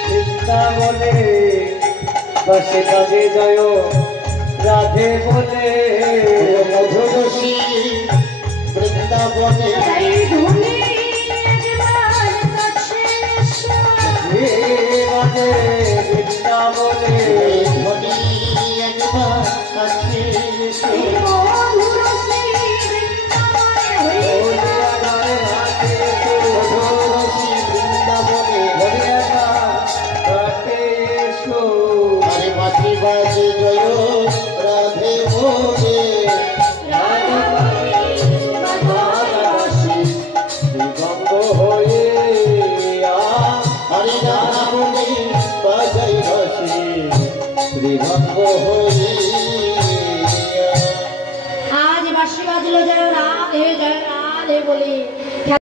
বৃন্দাবনে দশে কাজে জয় রাধে বলে মধুরসী বৃন্দাবনে বৃন্দাবনে বাজে জয় রাধে মোরে গঙ্গ হয়ে হরি নাম বাজাই হাসি শ্রীভঙ্গ হয়ে আজ বাঁশি বাজলো জয় রাধে বলে।